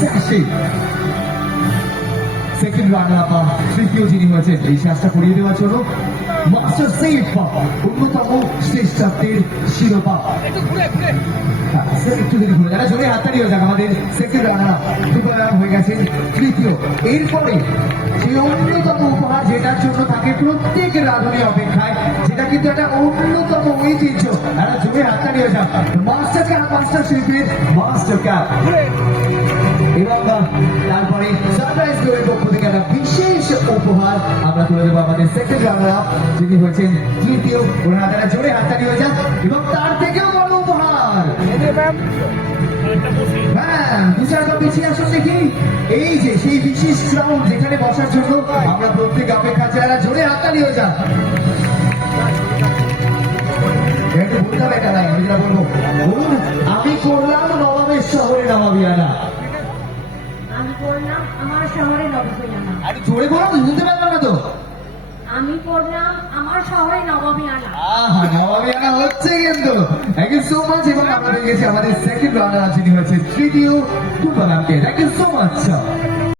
Sachet second runner up তৃতীয় যিনি হয়েছেন এই শ্বাসটা করিয়ে দেওয়ার জন্য মাস্টার সেফ অন্যতম শ্রেষ্ঠত্বের শিরোপা একটু যদি ঘুরে যারা জোরে হাততালি হয়ে যাক আমাদের সেকেন্ড রানার আপ হয়ে গেছেন তৃতীয়। এরপরে সেই অন্যতম উপহার যেটার জন্য থাকে প্রত্যেক রাধুনী অপেক্ষায়, যেটা কিন্তু একটা অন্যতম ঐতিহ্য, তারা জোরে হাততালি হয়ে যাক মাস্টার ক্যাপ, মাস্টার শিল্পীর মাস্টার ক্যাপ। এবং তারপরে সানরাইজ গ্লোবের পক্ষ থেকে একটা বিশেষ উপহার আমরা তুলে দেবো আমাদের সেকেন্ড রানার আপ যিনি হয়েছেন তৃতীয়। ওনারা তারা জোরে হাততালি হয়ে যান এবং তার থেকেও বড় উপহার হ্যাঁ বিচারটা পিছিয়ে আসুন দেখি। এই যে সেই বিশেষ ক্রাউন যেখানে বসার জন্য আমরা প্রত্যেক অপেক্ষা যারা জোরে হাততালি হয়ে যান। একটু বলতে হবে এটা নাই, আমি যেটা বলবো বলুন, আমি করলাম নবাবের শহরে নবাবিয়ানা। আমি করলাম আমার শহরে নবাবিয়ানা। আরে জোরে বলো, শুনতে পারলাম না তো। আমি করলাম আমার শহরে নবাবিয়ানা। আহা, নবাবিয়ানা হচ্ছে কিন্তু। Thank you so much. এবং আমরা পেয়ে গেছি আমাদের সেকেন্ড রানার যিনি হয়েছে তৃতীয় টুম্বা ম্যামকে। Thank you so much.